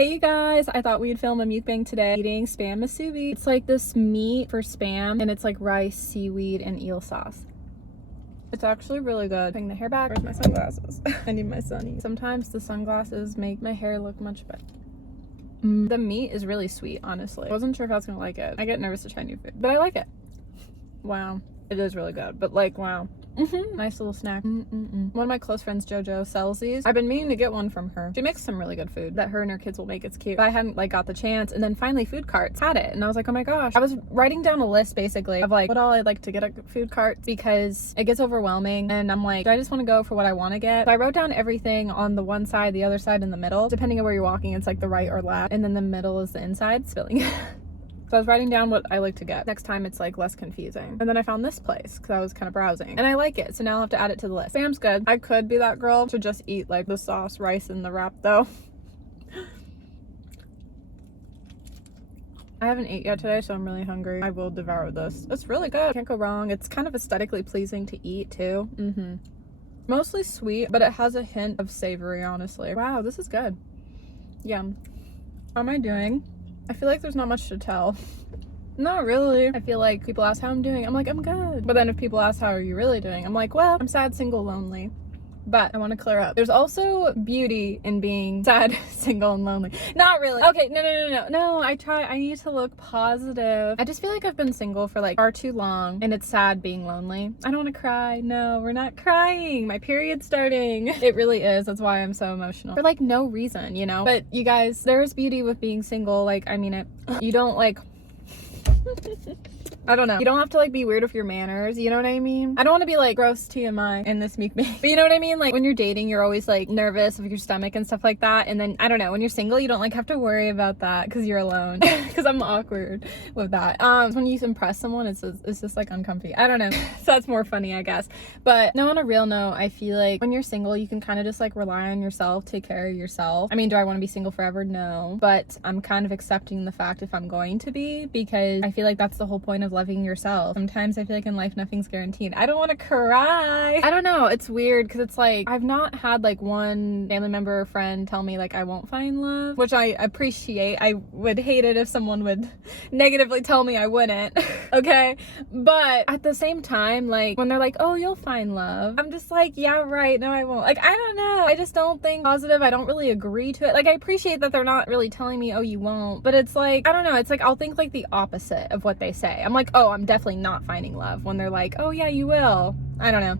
Hey you guys, I thought we'd film a mukbang today eating spam musubi. It's like this meat for spam and it's like rice, seaweed, and eel sauce. It's actually really good. Putting the hair back. Where's my sunglasses? I need my sunnies. Sometimes the sunglasses make my hair look much better. The meat is really sweet, honestly. I wasn't sure if I was gonna like it. I get nervous to try new food, but I like it. Wow. It is really good, but like, wow. Nice little snack. One of my close friends, Jojo, sells these. I've been meaning to get one from her. She makes some really good food that her and her kids will make. It's cute. But I hadn't like got the chance, and then finally Food Carts had it, and I was like, oh my gosh. I was writing down a list basically of like what all I'd like to get at Food Carts because it gets overwhelming, and I'm like, I just want to go for what I want to get. So I wrote down everything on the one side, the other side, and the middle. Depending on where you're walking, it's like the right or left, and then the middle is the inside. Spilling. So I was writing down what I like to get. Next time it's like less confusing. And then I found this place because I was kind of browsing and I like it. So now I'll have to add it to the list. Spam's good. I could be that girl to just eat like the sauce, rice, and the wrap though. I haven't ate yet today, so I'm really hungry. I will devour this. It's really good. Can't go wrong. It's kind of aesthetically pleasing to eat too. Mostly sweet, but it has a hint of savory, honestly. Wow, this is good. Yum. How am I doing? I feel like there's not much to tell. Not really. I feel like people ask how I'm doing. I'm like, I'm good. But then if people ask how are you really doing, I'm like, well, I'm sad, single, lonely. But I want to clear up. There's also beauty in being sad, single, and lonely. Not really. Okay, no. I need to look positive. I just feel like I've been single for like far too long and it's sad being lonely. I don't want to cry. No, we're not crying. My period's starting. It really is. That's why I'm so emotional. For like no reason, you know? But you guys, there's beauty with being single. Like, I mean it. You don't like... I don't know. You don't have to like be weird with your manners. You know what I mean? I don't want to be like gross TMI in this mukbang. But you know what I mean? Like when you're dating, you're always like nervous with your stomach and stuff like that. And then I don't know, when you're single, you don't like have to worry about that because you're alone. Because I'm awkward with that. When you impress someone, it's just like uncomfy. I don't know. So that's more funny, I guess. But no, on a real note, I feel like when you're single, you can kind of just like rely on yourself, take care of yourself. I mean, do I want to be single forever? No. But I'm kind of accepting the fact if I'm going to be, because I feel like that's the whole point of loving yourself. Sometimes I feel like in life nothing's guaranteed. I don't want to cry. I don't know, it's weird because it's like I've not had like one family member or friend tell me like I won't find love, which I appreciate. I would hate it if someone would negatively tell me I wouldn't. Okay, but at the same time, like when they're like, oh, you'll find love, I'm just like, yeah, right, no, I won't. Like, I don't know, I just don't think positive. I don't really agree to it. Like, I appreciate that they're not really telling me, oh, you won't, but it's like, I don't know, it's like I'll think like the opposite of what they say. I'm like, oh, I'm definitely not finding love, when they're like, oh yeah, you will. I don't know.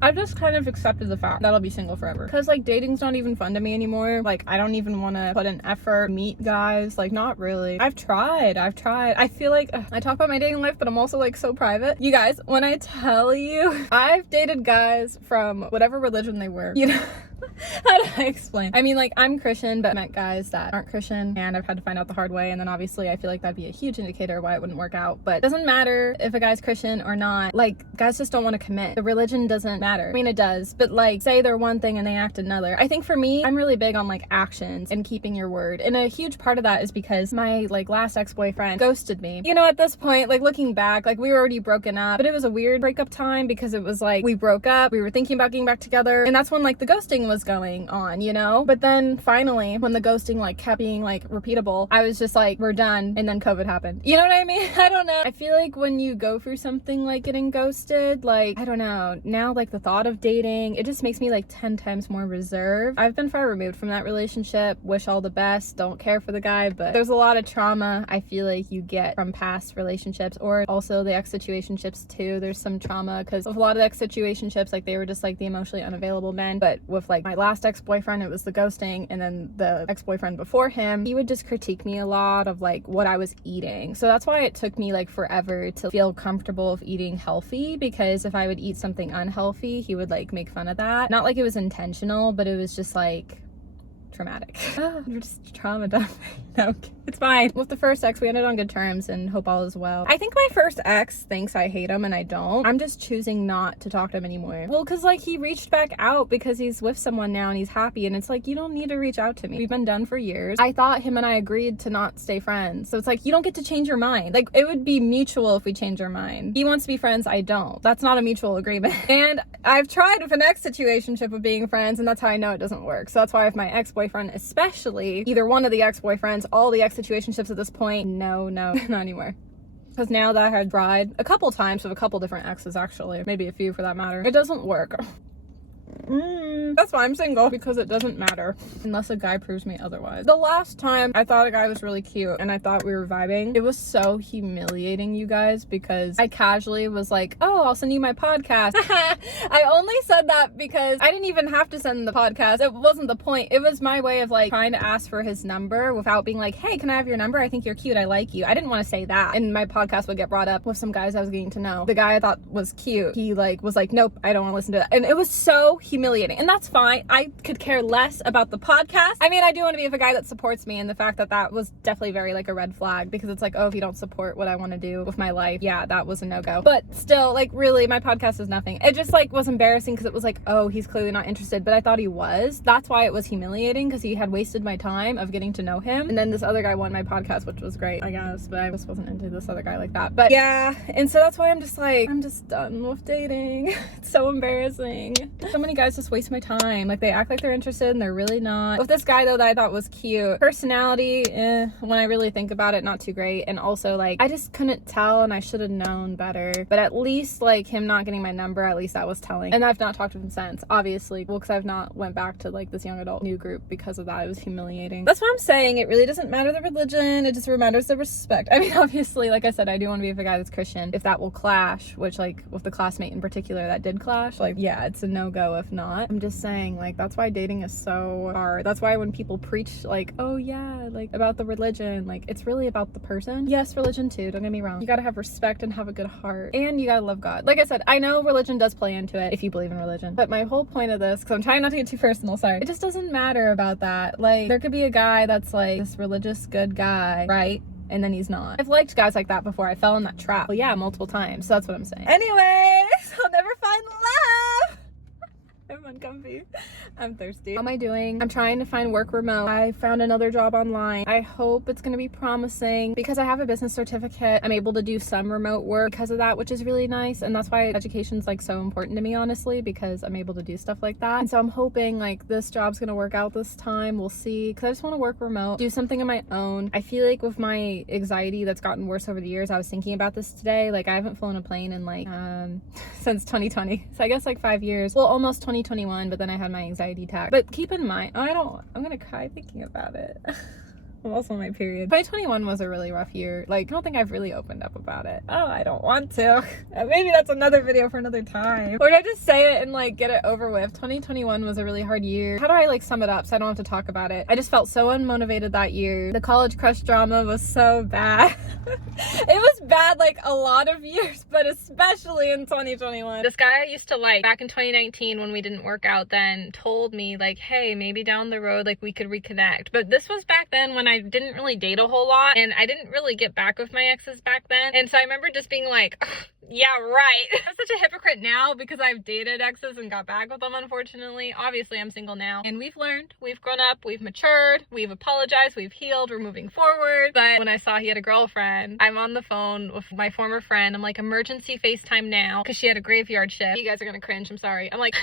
I've just kind of accepted the fact that I'll be single forever. Because, like, dating's not even fun to me anymore. Like, I don't even want to put an effort, meet guys. Like, not really. I've tried. I feel like, I talk about my dating life, but I'm also, like, so private. You guys, when I tell you, I've dated guys from whatever religion they were. You know? How do I explain? I mean, like, I'm Christian, but I met guys that aren't Christian, and I've had to find out the hard way, and then obviously I feel like that'd be a huge indicator why it wouldn't work out. But it doesn't matter if a guy's Christian or not. Like, guys just don't want to commit. The religion doesn't matter. I mean, it does, but like, say they're one thing and they act another. I think for me, I'm really big on like actions and keeping your word, and a huge part of that is because my like last ex-boyfriend ghosted me. You know, at this point, like looking back, like we were already broken up, but it was a weird breakup time because it was like we broke up, we were thinking about getting back together, and that's when like the ghosting was going on, you know? But then finally, when the ghosting like kept being like repeatable, I was just like, we're done, and then COVID happened. You know what I mean? I don't know. I feel like when you go through something like getting ghosted, like, I don't know, now like the thought of dating, it just makes me like 10 times more reserved. I've been far removed from that relationship. Wish all the best. Don't care for the guy, but there's a lot of trauma I feel like you get from past relationships, or also the ex-situationships too. There's some trauma because with a lot of the ex-situationships, like they were just like the emotionally unavailable men. But with like my last ex-boyfriend, it was the ghosting, and then the ex-boyfriend before him, he would just critique me a lot of like what I was eating. So that's why it took me like forever to feel comfortable of eating healthy, because if I would eat something unhealthy, he would like make fun of that. Not like it was intentional, but it was just like traumatic. You're just traumatized. No, it's fine. With the first ex, we ended on good terms and hope all is well. I think my first ex thinks I hate him and I don't. I'm just choosing not to talk to him anymore. Well, because like he reached back out because he's with someone now and he's happy, and it's like, you don't need to reach out to me. We've been done for years. I thought him and I agreed to not stay friends. So it's like, you don't get to change your mind. Like, it would be mutual if we change our mind. He wants to be friends, I don't. That's not a mutual agreement. And I've tried with an ex situationship of being friends, and that's how I know it doesn't work. So that's why with my ex-boyfriend, ex-boyfriend, especially either one of the ex-boyfriends, all the ex-situationships at this point. No, not anymore. Because now that I had tried a couple times with a couple different exes, actually, maybe a few for that matter, it doesn't work. That's why I'm single, because it doesn't matter unless a guy proves me otherwise. The last time I thought a guy was really cute and I thought we were vibing, it was so humiliating, you guys, because I casually was like, oh, I'll send you my podcast. I only said that because I didn't even have to send the podcast. It wasn't the point. It was my way of like trying to ask for his number without being like, hey, can I have your number? I think you're cute. I like you. I didn't want to say that. And my podcast would get brought up with some guys I was getting to know. The guy I thought was cute, he like was like, nope, I don't want to listen to that. And it was so humiliating. And that's fine. I could care less about the podcast. I mean, I do want to be with a guy that supports me, and the fact that that was definitely very like a red flag, because it's like, oh, if you don't support what I want to do with my life, yeah, that was a no-go. But still, like, really, my podcast is nothing. It just like was embarrassing because it was like, oh, he's clearly not interested, but I thought he was. That's why it was humiliating, because he had wasted my time of getting to know him. And then this other guy won my podcast, which was great, I guess, but I just wasn't into this other guy like that. But yeah, and so that's why I'm just like, I'm just done with dating. It's so embarrassing. So many guys just waste my time. Like, they act like they're interested and they're really not. With this guy though that I thought was cute, personality, when I really think about it, not too great. And also like, I just couldn't tell, and I should have known better. But at least like him not getting my number, at least that was telling. And I've not talked to him since, obviously, well, because I've not went back to like this young adult new group because of that. It was humiliating. That's what I'm saying. It really doesn't matter the religion, it just matters the respect. I mean, obviously, like I said, I do want to be with a guy that's Christian. If that will clash, which like with the classmate in particular that did clash, like, yeah, it's a no-go if not. I'm just saying, like, that's why dating is so hard. That's why when people preach like, oh yeah, like about the religion, like, it's really about the person. Yes, religion too, don't get me wrong. You gotta have respect and have a good heart, and you gotta love God. Like I said, I know religion does play into it if you believe in religion, but my whole point of this, because I'm trying not to get too personal, sorry, it just doesn't matter about that. Like, there could be a guy that's like this religious good guy, right? And then he's not. I've liked guys like that before. I fell in that trap. Well, yeah, multiple times. So that's what I'm saying. Anyways, I'll never find love. I'm uncomfy. I'm thirsty. How am I doing? I'm trying to find work remote. I found another job online. I hope it's gonna be promising because I have a business certificate. I'm able to do some remote work because of that, which is really nice. And that's why education's like so important to me, honestly, because I'm able to do stuff like that. And so I'm hoping like this job's gonna work out this time. We'll see. Because I just want to work remote, do something on my own. I feel like with my anxiety that's gotten worse over the years, I was thinking about this today. Like, I haven't flown a plane in like since 2020. So I guess like 5 years. Well, almost 2021, but then I had my anxiety attack. But keep in mind, I'm gonna cry thinking about it. I'm also on my period. 2021 was a really rough year. Like, I don't think I've really opened up about it. Oh, I don't want to. Maybe that's another video for another time. Or did I just say it and like get it over with? 2021 was a really hard year. How do I like sum it up so I don't have to talk about it? I just felt so unmotivated that year. The college crush drama was so bad. It was bad like a lot of years, but especially in 2021. This guy I used to like back in 2019 when we didn't work out then told me like, hey, maybe down the road like we could reconnect. But this was back then when I didn't really date a whole lot, and I didn't really get back with my exes back then. And so I remember just being like, yeah, right. I'm such a hypocrite now because I've dated exes and got back with them, unfortunately. Obviously, I'm single now, and we've learned, we've grown up, we've matured, we've apologized, we've healed, we're moving forward. But when I saw he had a girlfriend, I'm on the phone with my former friend. I'm like, emergency FaceTime now, because she had a graveyard shift. You guys are gonna cringe, I'm sorry. I'm like,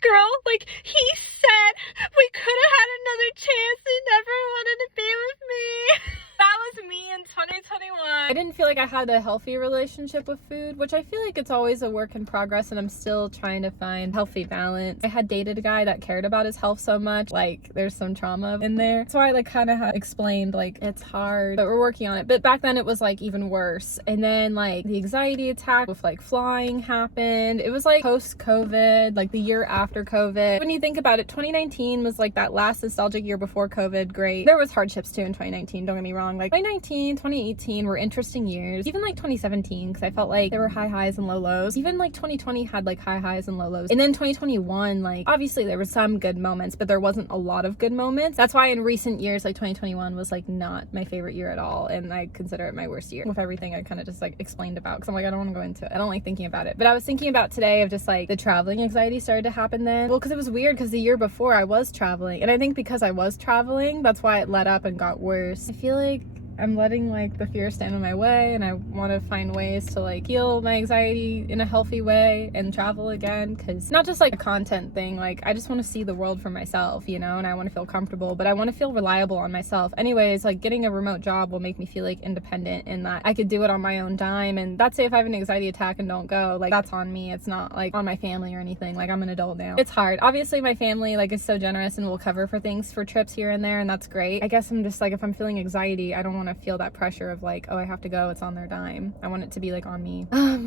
girl, like, he said we could have had another chance. He never wanted to be with me. That was me in 2021. I didn't feel like I had a healthy relationship with food, which I feel like it's always a work in progress, and I'm still trying to find healthy balance. I had dated a guy that cared about his health so much, like there's some trauma in there. So I like kind of explained like it's hard, but we're working on it. But back then it was like even worse. And then like the anxiety attack with like flying happened. It was like post-COVID, like the year after COVID. When you think about it, 2019 was like that last nostalgic year before COVID. Great. There was hardships too in 2019, don't get me wrong. Like 2019, 2018 were interesting years. Even like 2017, because I felt like there were high highs and low lows. Even like 2020 had like high highs and low lows. And then 2021, like obviously there were some good moments, but there wasn't a lot of good moments. That's why in recent years, like 2021 was like not my favorite year at all. And I consider it my worst year with everything I kind of just like explained about. Because I'm like, I don't want to go into it. I don't like thinking about it. But I was thinking about today of just like the traveling anxiety started to happen then. Well, because it was weird because the year before I was traveling. And I think because I was traveling, that's why it let up and got worse. I feel like I'm letting like the fear stand in my way, and I want to find ways to like heal my anxiety in a healthy way and travel again, because not just like a content thing, like I just want to see the world for myself, you know, and I want to feel comfortable, but I want to feel reliable on myself. Anyways, like getting a remote job will make me feel like independent in that I could do it on my own dime, and that's say if I have an anxiety attack and don't go, like that's on me. It's not like on my family or anything. Like I'm an adult now. It's hard. Obviously my family like is so generous and will cover for things for trips here and there, and that's great. I guess I'm just like, if I'm feeling anxiety, I don't want to feel that pressure of like, oh, I have to go, it's on their dime. I want it to be like on me.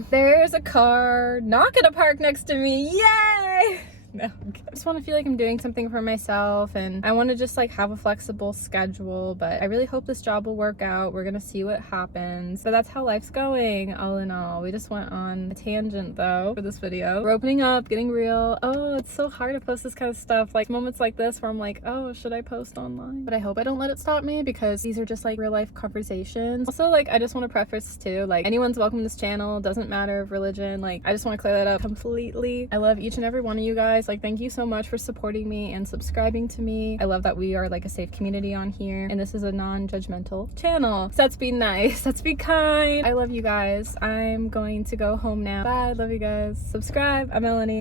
There's a car not gonna park next to me. Yay! No, I just want to feel like I'm doing something for myself, and I want to just like have a flexible schedule, but I really hope this job will work out. We're gonna see what happens. But that's how life's going, all in all. We just went on a tangent though for this video. We're opening up, getting real. Oh, it's so hard to post this kind of stuff, like moments like this where I'm like, oh, should I post online? But I hope I don't let it stop me, because these are just like real life conversations. Also, like I just want to preface too, like anyone's welcome to this channel, doesn't matter of religion. Like I just want to clear that up completely. I love each and every one of you guys. Like thank you so much for supporting me and subscribing to me. I love that we are like a safe community on here, and this is a non-judgmental channel. So let's be nice, let's be kind. I love you guys. I'm going to go home now. Bye, love you guys. Subscribe. I'm Melanie.